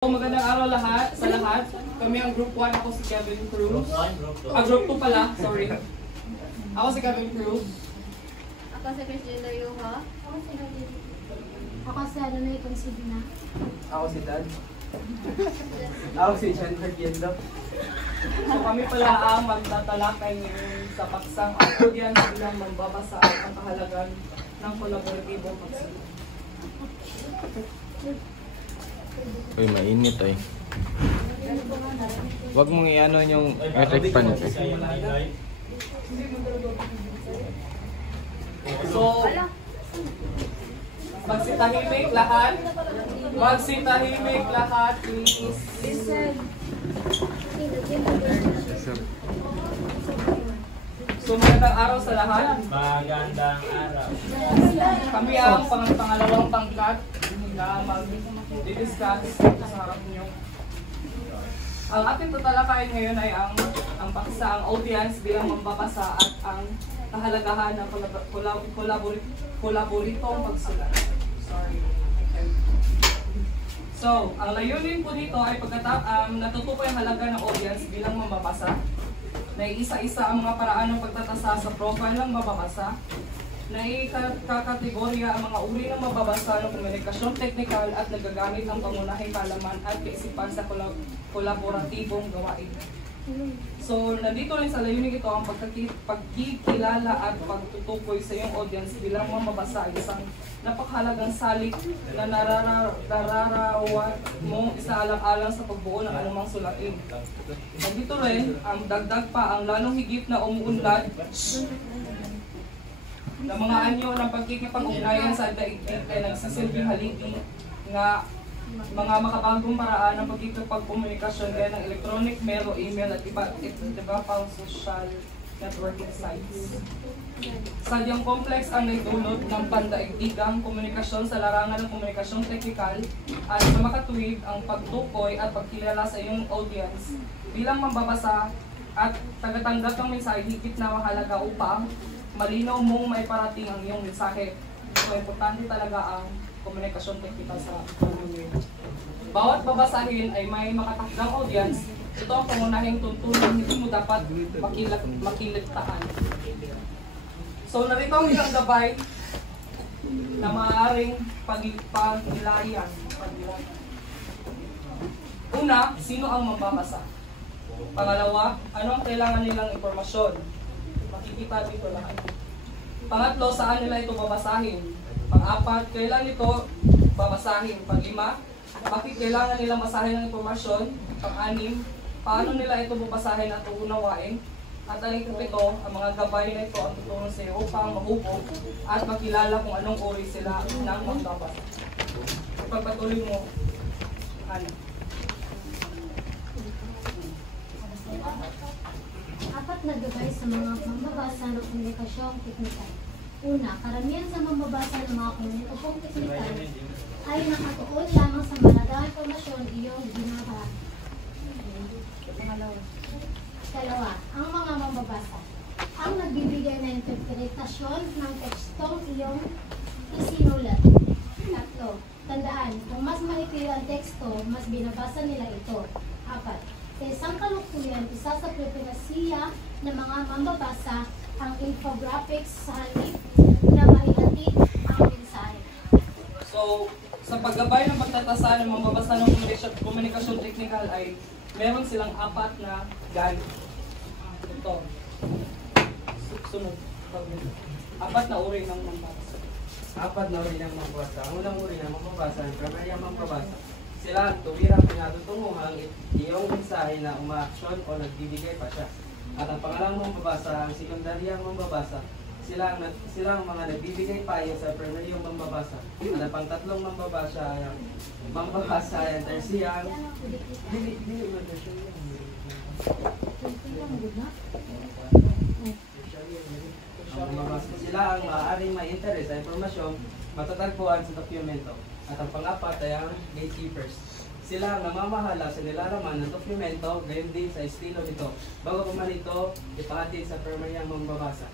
Magandang araw sa lahat. Kami ang Group 1. Ako si Kevin Cruz. Group 2 pala. Sorry. Ako si Kevin Cruz. Ako si Christina Yuha. Ako si Adonai Considina. Ako si Dad. Ako si John Hargiendo. So kami pala ang magtatalakay ngayon sa paksang audience bilang magbabasa ang kahalagan ng kolaboratibong pagsulat. Uy, mainit ay. Huwag mong i-ano yung electric pan ito. So, magsitahimik lahat. Magsitahimik lahat, please. Listen. So, magandang araw sa lahat. Magandang araw. Kami ang pangalawang pangkat na mag-discuss sa harap niyo. Ang ating tatalakayin ngayon ay ang paksa, ang audience bilang mambabasa at ang kahalagahan ng kolaboritong pagsulat. Sorry. So, ang layunin po dito ay natutukoy ang halaga ng audience bilang mambabasa, na isa-isa ang mga paraan ng pagtatasa sa profile ng mababasa, na ikakategorya ang mga uri ng mababasa ng komunikasyon teknikal at nagagamit ang pangunahing kaalaman at kaisipan sa kolaboratibong gawain. So, nandito rin sa layunin ito ang pagkikilala at pagtutukoy sa iyong audience bilang mababasa ay isang napakahalagang salik na nararawat mong isaalang-alang sa pagbuo ng anumang sulatin. Nandito rin ang dagdag pa ang lalong higit na umuunlad na mga anyo ng pagkikipag-ugnayan sa daigdig ay nagsisilbing haligi nga mga makabagong paraan ng pagkikipag-komunikasyon gaya ng electronic, mail o email at iba pang social networking sites. Sadyang complex ang naidulot ng pandaigdigang komunikasyon sa larangan ng komunikasyong teknikal at sa makatuwid ang pagtukoy at pagkilala sa iyong audience bilang mambabasa at tagatanggap ng mensahe higit na mahalaga upang malinaw mong maiparating ang iyong mensahe. So, importante talaga ang komunikasyon teknikal sa pamilya. Bawat babasahin ay may makatakdang audience. Ito ang pangunahing tuntunan, hindi mo dapat makiligtaan. So, narito ang ilang gabay na maaaring paghilayan. Una, sino ang mambabasa? Pangalawa, ano ang kailangan nilang impormasyon? Makikita dito lahat. Pangatlo, saan nila ito babasahin? Pang-apat, kailan ito babasahin? Pang-lima, bakit kailangan nilang basahin ang impormasyon? Pang-anim, paano nila ito babasahin at uunawain? At ang ikapito, ang mga gabay na ito ang tutulong sa iyo upang mahubog at makilala kung anong uri sila ng magbabasa. Ipagpatuloy mo, Ana. Apat na gabay sa mga mambabasa ng komunikasyong teknikal. Una, karamihan sa mambabasa ng mga komunikasyong teknikal ay nakatuon lamang sa mahalagang impormasyon iyong binabasa. Kalawa, ang mga mambabasa ang nagbibigay ng interpretasyon ng tekstong iyong isinulat. Tatlo, tandaan, kung mas maikli ang teksto, mas binabasa nila ito. Apat, sa isang kalukuyan, isa sa preferensiya ng mga mambabasa ang infographics sa halip na maihatid ang mensahe. So, sa paggabay ng pagtatasa ng mambabasa ng komunikasyon teknikal ay meron silang apat na guide. Ito. Sunod. Apat na uri ng mambabasa. Apat na uri ng mambabasa. Ang unang uri ng mambabasa, ang primaryang mambabasa. Sila ang tuwirang pinatutunguhang iyong mensahe na umaaksyon o nagbibigay pa siya. At ang pangalang mambabasa, ang sekundaryang mambabasa. Sila ang mga nagbibigay payo sa primaryong mambabasa. At ang pangtatlong mambabasa ay ang tersiyang sila ang maaaring may interes sa impormasyon matatagpuan sa dokumento. At ang pang-apat ay ang gatekeepers. Sila ang namamahala sa nilalaman ng dokumento, gayon din sa estilo nito, bago pa man ito ipahatid sa primaryang mambabasa.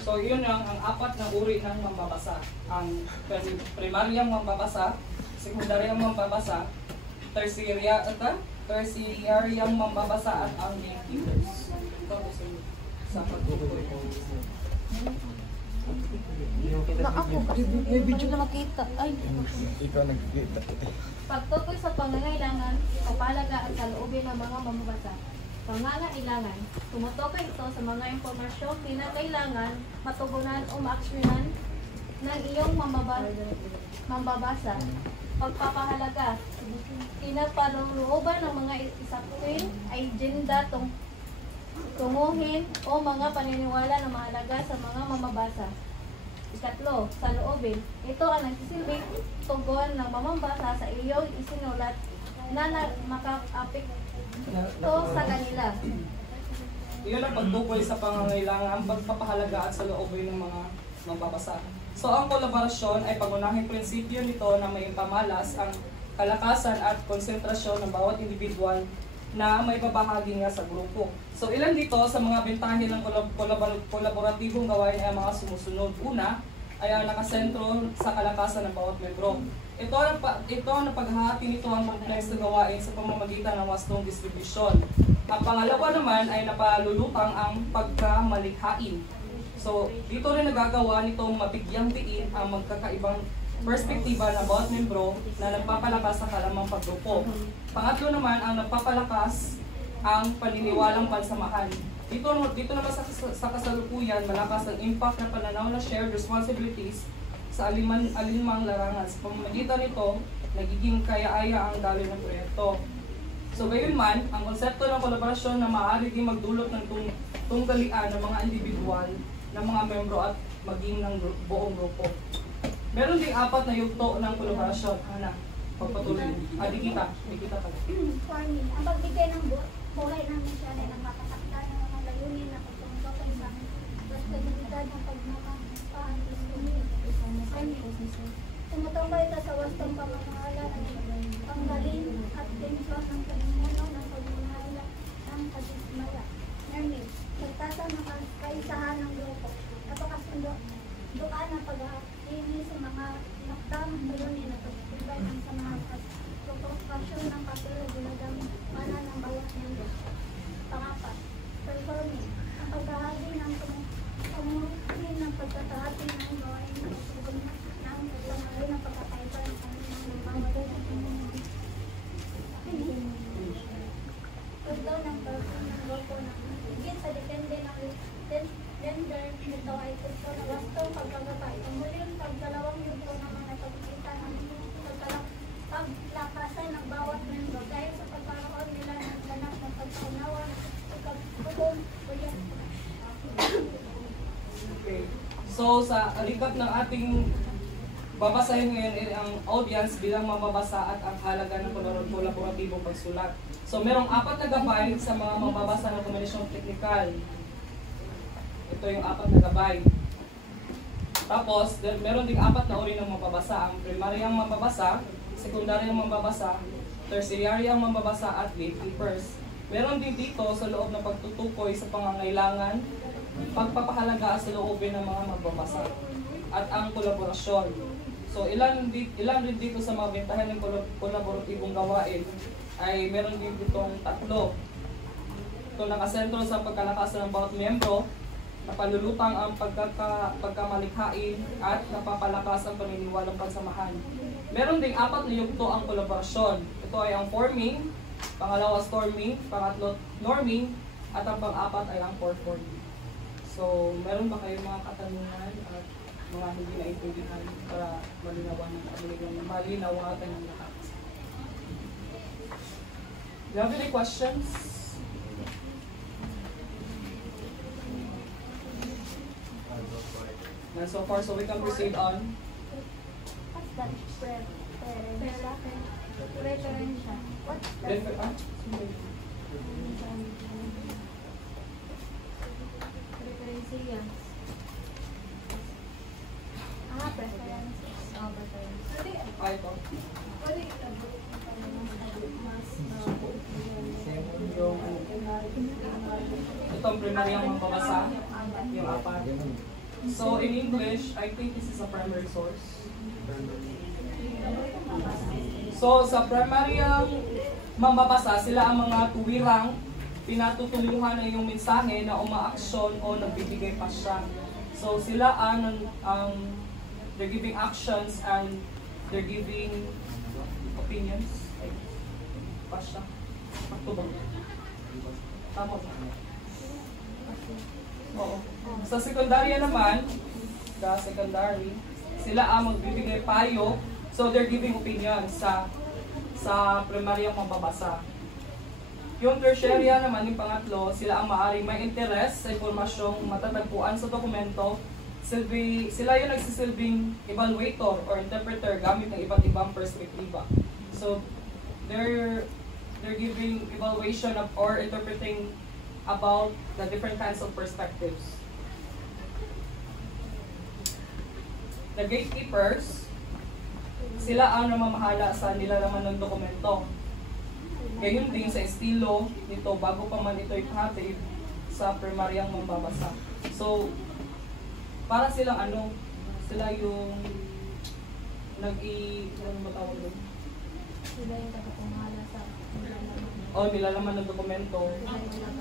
So, yun ang apat na uri ng mambabasa. Ang primaryang mambabasa, sekundaryang mambabasa, tertiaryang mambabasa at ang gatekeepers. Sa pagtutuloy. Na ako, may video na makita. Ay, Ikaw nagkikita. Pagtukoy sa pangangailangan, kapalagaan sa loobin ng mga mamabasa. Pangangailangan, tumutukoy ito sa mga impormasyong kinakailangan, matugunan o maaksyonan ng iyong mambabasa. Pagpapahalaga, pinapalooban ng mga isaktuin, agenda, tunguhin o mga paniniwala na mahalaga sa mga mamabasa. Ikatlo, sa loobin, ito ang nagsisilbing tugon ng mamambasa sa iyong isinulat na makakapekto sa kanila. Iyon ang pagtukoy sa pangangailangan, pagpapahalaga at sa loobin ng mga mambabasa. So ang kolaborasyon ay pangunahing prinsipyo nito na may pamalas ang kalakasan at konsentrasyon ng bawat individual na may babahagi nga sa grupo. So ilan dito sa mga bentahe ng kolaboratibong gawain ay mga sumusunod. Una ay ang nakasentro sa kalakasan ng bawat membro. Ito ang paghahati nito ang complex na gawain sa pamamagitan ng wastong distribusyon. Ang pangalawa naman ay napalulutang ang pagkamalikhain. So dito rin nagagawa nitong mabigyang diin ang magkakaibang perspektiba ng bawat membro na nagpapalakas sa kalamang paggrupo. Pangatlo naman ang nagpapalakas ang paniniwalang pansamahan. Dito naman sa kasalukuyan, malakas ang impact ng pananaw na shared responsibilities sa alinmang larangan. Sa pamamagitan nito, nagiging kaya-aya ang daloy ng proyekto. So gayunman, ang konsepto ng kolaborasyon na maaari din magdulot ng tunggalian ng mga individual, ng mga membro at maging ng buong grupo. Meron ding 4 na yugto ng kolaborasyon. Ana, pagpatuloy. Di kita pala. For me, ang pagbigay ng buhay ng misyon ay nagpapatakda ng mga layunin na pagtungkol sa responsibilidad ng pagmamahal. Tumutungkol ito sa wastong pamamahala ng panggalin at tensyon ng panimuno ng pagmamahal ng pagmamahal. Ngunit, nagtasa ng kaisahan ng grupo. Napakasundo doon ang pag-aakini sa mga nakdang layunin at pagtibay ng samahan at propokasyon ng papel bilagang mana ng bawat membro. Pangapat, performing. Ang pagbahagi ng pamumuhin ng pagkatahati ng gawain ng pagkugunan ng pagmamahal ng pagkakaiba ng kanilang mamamagal ng pamumuhin. Ito ng person ng grupo na higit sa depende ng gender nito ay gusto na wastong pagkagabay. Ang muling pagdalawang yugto naman ay pagkita ng paglakasan ng bawat membro dahil sa pagkaroon nila ng ganap ng pagkaunawa ng pagkabubong proyekto. Okay. So sa recap ng ating babasahin ngayon ang audience bilang mambabasa at ang halaga ng kolaboratibong pagsulat. So merong 4 na gabay sa mga mambabasa ng kombinasyong teknikal. Ito yung 4 na gabay. Tapos, meron ding 4 na uri ng mambabasa. Ang primaryang mambabasa, sekundaryang mambabasa, tertiaryang mambabasa at gatekeepers. Meron din dito sa loob ng pagtutukoy sa pangangailangan, pagpapahalaga sa loobin ng mga magbabasa at ang kolaborasyon. So ilan din dito sa mga bentahan ng kolaboratibong gawain ay meron din ditong 3. Ito nakasentro sa pagkalakasan ng bawat miyembro, napalulutang ang pagkamalikhain at napapalakas ang paniniwalang pansamahan. Meron ding 4 na yugto ang kolaborasyon. Ito ay ang forming, pangalawa storming, pangatlo norming, at ang pang-4 ay ang performing. So, meron ba kayong mga katanungan at mga hindi naintindihan para malinawan ng lahat? Do you have any questions? And so far, so we can proceed on. What's that? Preferensya. What's that? Preferensiya. Preferences. Ito. Ito ang primaryang mambabasa, yung 4. So in English, I think this is a primary source. So, sa primaryang mambabasa, sila ang mga tuwirang pinatutunguhan ng iyong mensahe na umaaksyon o nagbibigay pasya. So, sila they're giving actions and they're giving opinions. Pasya. Matubang. Tama ba? Oo. Sa sekundarya naman, sila ang magbibigay payo. So, they're giving opinions sa primaryang mambabasa. Yung tertiarya naman, yung pangatlo, sila ang maaaring may interest sa impormasyong matatagpuan sa dokumento. Sila yung nagsisilbing evaluator or interpreter gamit ng iba't ibang perspektiba. So, they're giving evaluation of or interpreting about the different kinds of perspectives. The gatekeepers, sila ang namamahala sa nilalaman ng dokumento. Gayon din sa estilo nito bago pa man ito ipahatid sa primaryang mambabasa. So, para silang sila yung ano ba tawag doon? Sila yung tagapamahala sa Nilalaman ng dokumento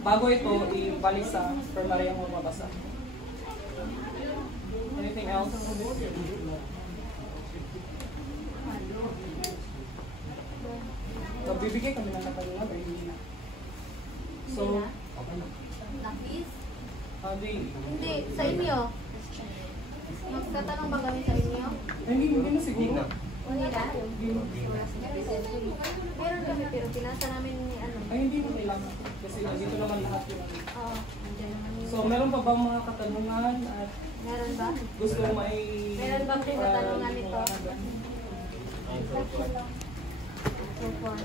bago ito ibalik sa primaryang mambabasa. Anything else? So, bibigay kami ng katanungan pero hindi na. So, Lapis? Hindi, sa inyo. Magtatanong ba kami sa inyo? hindi na siguro. Hindi na? Meron kami pero pinasa namin ni Ay, hindi mo kailangan. Kasi dito naman lahat yun. Oo, nandiyan naman yun. So, meron pa bang mga katanungan at Meron ba? gusto mo may... Meron bang katanungan nito? So far.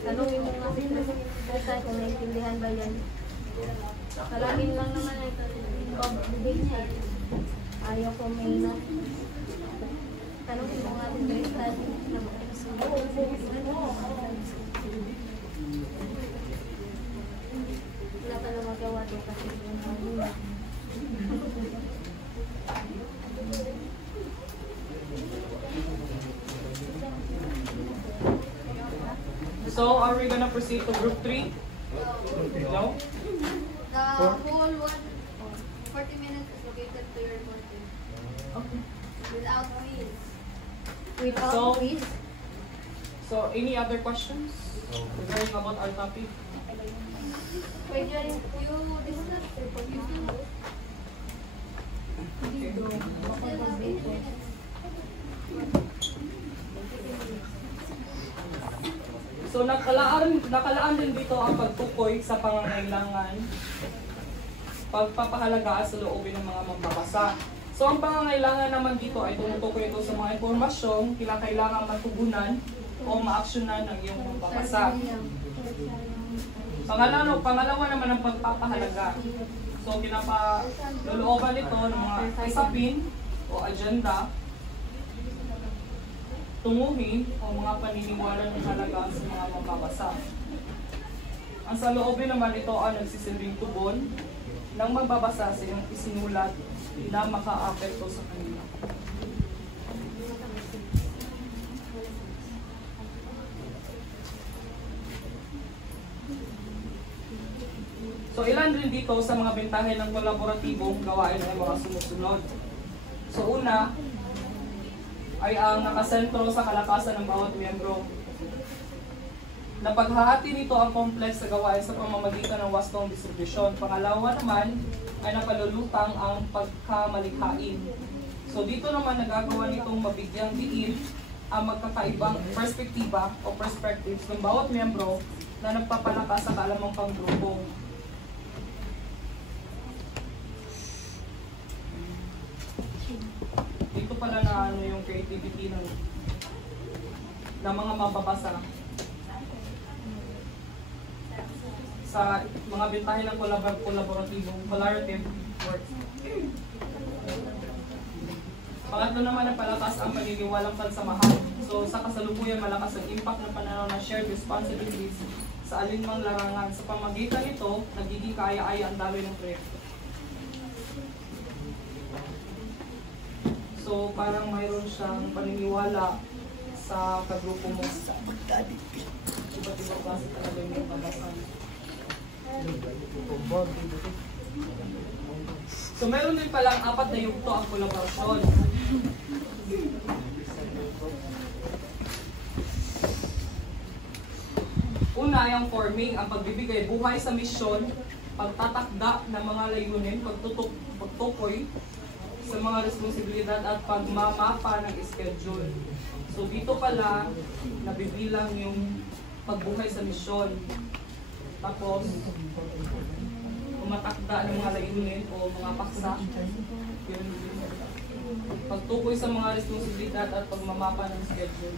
Tanungin mo nga si Trisay kung naiintindihan ba yan. Kalagin lang naman ito. Bibig niya. Ayaw ko may no. Tanungin mo nga si Trisay. Wala ka na magawa doon kasi So, are we gonna proceed to group 3? No? The whole 40 minutes is located to your recording. Okay. Without quiz. without So- quiz. So, any other questions regarding about our topic? Pwede rin you discuss report you So, nakalaan din dito ang pagtukoy sa pangangailangan, pagpapahalagaan sa loobin ng mga mambabasa. So, ang pangangailangan naman dito ay tumutukoy ito sa mga impormasyong kailangan matugunan o maaksyonan ng iyong mambabasa. Pangalawa naman ang pagpapahalaga. So, lulooban ito ng mga isapin o agenda, tunguhin o mga paniniwala ng halaga sa mga mambabasa. Ang sa loobin naman ito ang nagsisilbing tugon ng magbabasa sa iyong isinulat na maka-apekto sa kanila. So, ilan rin dito sa mga bentahe ng kolaboratibong gawain ay mga sumusunod. So, una ay ang nakasentro sa kalakasan ng bawat miyembro. Napaghahati nito ang complex sa gawain sa pamamagitan ng wastong distribusyon. Pangalawa naman ay napalulutang ang pagkamalikhain. So, dito naman nagagawa nitong mabigyang diin ang magkakaibang perspektiba o perspectives ng bawat miyembro na nagpapalakas sa kaalamang panggrupo. Dito pala na yung creativity ng mga mababasa sa mga bentahe ng collaborative works. Pangatlo naman ang palakas ang paniniwalang pansamahan. So sa kasalukuyan malakas ang impact ng pananaw ng shared responsibilities sa alinmang larangan. Sa pamagitan nito, nagiging kaaya-aya ang daloy ng proyekto. So parang mayroon siyang paniniwala sa kagrupo mo. Iba't ibang klase talaga yung babasahan. So meron din palang 4 na yugto ang kolaborasyon. Una ay ang forming, ang pagbibigay buhay sa misyon, pagtatakda ng mga layunin, pagtukoy sa mga responsibilidad at pagmamapa ng schedule. So dito pala nabibilang yung pagbuhay sa misyon. Tapos umatakda ng mga layunin o mga paksa. Yun. Pagtukoy sa mga responsibilidad at pagmamapa ng schedule.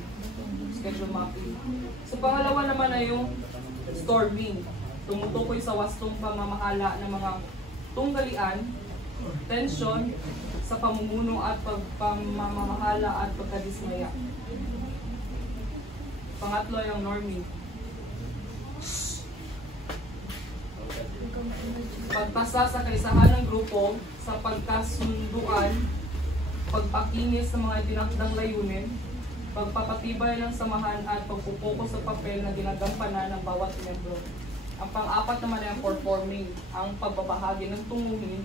Schedule mapping. So pangalawa naman ay yung storming. Tumutukoy sa wastong pamamahala ng mga tunggalian, tensyon sa pamumuno at pagpamamahala at pagkadismaya. Pangatlo ay ang norming. Pagtasa sa kaisahan ng grupo sa pagkasunduan, pagpakinis sa mga itinakdang layunin, pagpapatibay ng samahan at pagpupokus sa papel na ginagampanan ng bawat miyembro. Ang pang-apat naman ay ang performing, ang pagbabahagi ng tunguhin,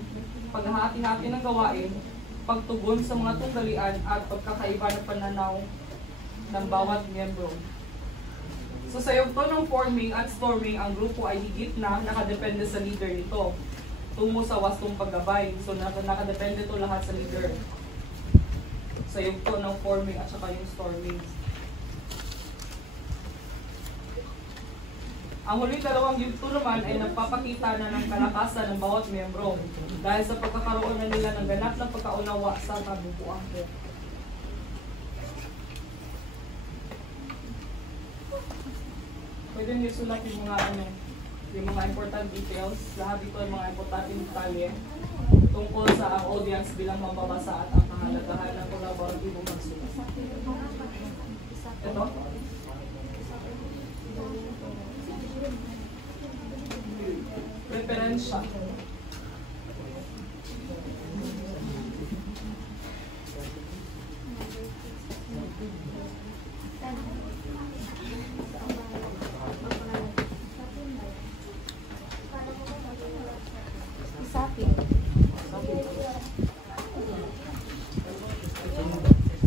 paghahati-hati ng gawain, pagtugon sa mga tunggalian at pagkakaiba ng pananaw ng bawat miyembro. So sa yugto ng forming at storming, ang grupo ay higit na nakadepende sa leader nito tungo sa wastong paggabay. So nakadepende ito lahat sa leader. Sa yugto ng forming at saka yung storming. Ang huling dalawang yugto naman ay nagpapakita na ng kalakasan ng bawat miyembro dahil sa pagkakaroon na nila ng ganap na pagkaunawa sa kabubuan ko. Pwede nyo sulat yung mga important details. Lahat ito ay mga importanteng detalye tungkol sa ang audience bilang mambabasa at ang kahalagahan ng kolaboratibong magsulat. Ito. Referensya.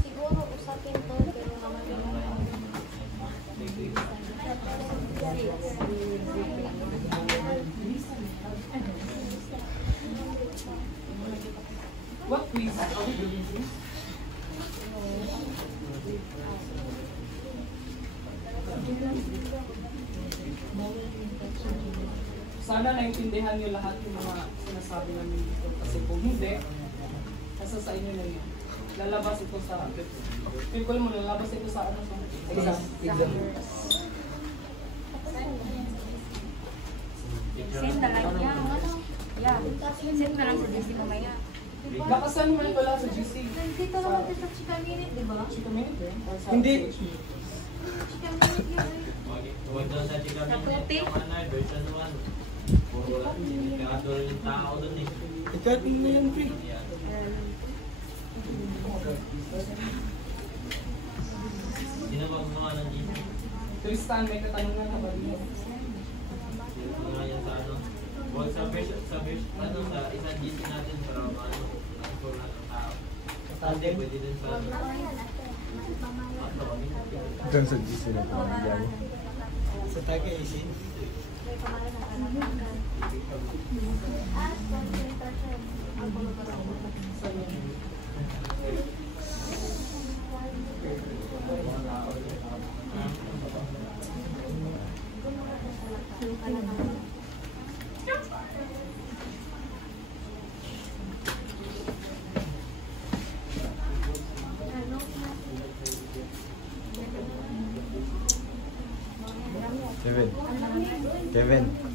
Siguro usapin to, pero What quiz? Sana naintindihan niyo lahat yung mga sinasabi namin dito. Kasi kung hindi, nasa sa inyo na yun. Lalabas ito sa... Feel ko mo, lalabas ito sa ano sa exam. Send na lang yan. Yeah. Send na lang sa DC mamaya. Bakasan mo rin wala sa GC. Dito naman sa Chika Minute, di ba? Chika Minute eh? Or sa- Hindi. Chika Minute yun. Huwag daw sa chika Sa puti. version 1. Puro kadol yung tao doon eh. Ikatin na yan, pre. Sino ba gumawa ng GC? Tristan, may katanungan na ba dito? Gumawa yan sa ano? Huwag sa version, ano, sa isang GC natin para ano, puro na ng tao. Hindi, pwede din sa ano. Doon sa GC na pamilya. Sa Tagaytay. as concentration. Kevin. Kevin.